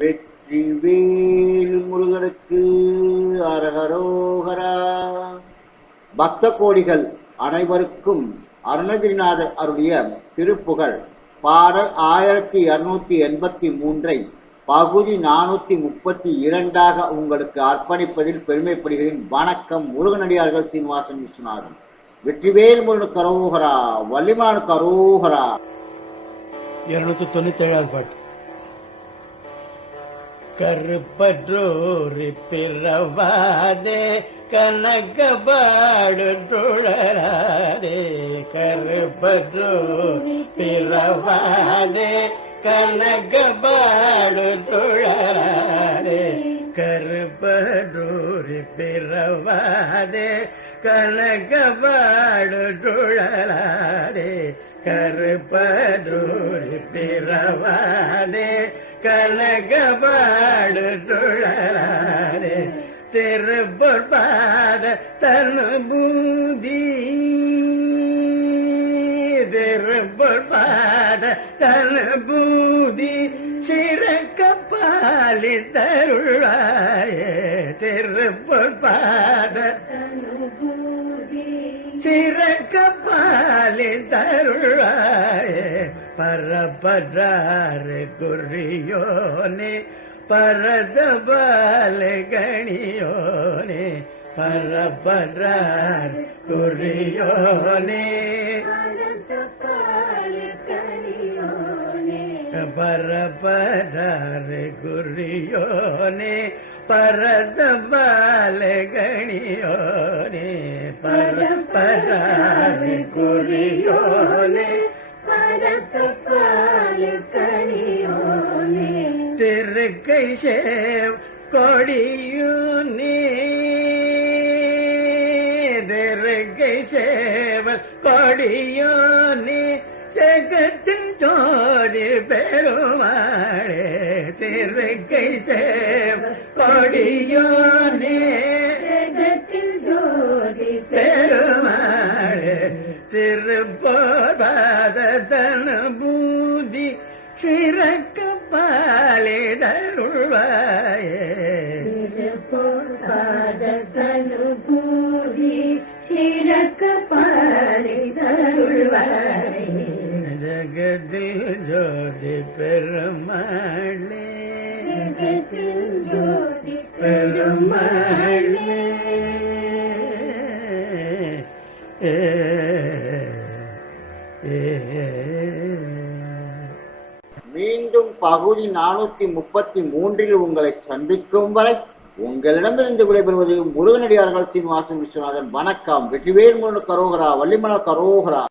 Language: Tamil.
வெற்றிவேல் முருகனுக்கு அரகரோகரா. பக்த கோடிகள் அனைவருக்கும் அருணகிரிநாதர் அருளிய திருப்புகழ் பாடல் 1283 பகுதி 432 உங்களுக்கு அர்ப்பணிப்பதில் பெருமைப்படுகிறேன். வணக்கம். முருகனடியார்கள் சீனிவாசன் விஸ்வநாதன். வெற்றிவேல் முருகனுக்கு அரோகரா, வள்ளிமானுக்கு அரோகரா. 297 பாட்டு. கருப்பற்றோரி பிறவாதே கனகபாடு துழராதே, கருப்பற்றோரி பிறவாதே கனகபாடு துழராதே, கருப்பற்றோரி பிறவாதே கனகபாடு துழராதே, கருப்பற்றோரி பிறவாதே கனகபாடு துழராதே, திருப்பொற்பாத தனுபூதி, திருப்பொற்பாத தனுபூதி சிறக்கப்பாலி தருளாயே, திருப்பொற்பாத சிறக்கப்பாலி தருளாயே, பரப்பற்றாறு குறியோனே பரதபால கணியோனே, பரப்பற்றாறு குறியோனே பரப்பற்றாறு குறியோனே பரதபால கணியோனே, பரப்பற்றாறு குறியோனே திருக்கை சேவ் கொடியூனே, திருக்கை சேவல் கொடியூனே, ஜெகத்தில் ஜோதி பெருமாளே, திருக்கை சேவல் கொடியூனே, ஜெகத்தில் ஜோதி பெருமாளே, திருப்பொற்பாத தனுபூதி சிறக்கப்பாலே தருள்வாயே, திருப்பொற்பாத தனுபூதி சிறக்கப்பாலே தருள்வாயே, ஜகத்தில் ஜோதி பெருமாளே, ஜகத்தில் ஜோதி பெருமாளே. மீண்டும் பகுதி 433 உங்களை சந்திக்கும் வரை உங்களிடமிருந்து விடைபெறுவது முருகனடியார்கள் சீனிவாசன் விஸ்வநாதன். வணக்கம். வெற்றிவேல் முருகனுக்கு அரோகரா, வள்ளிமலருக்கு அரோகரா.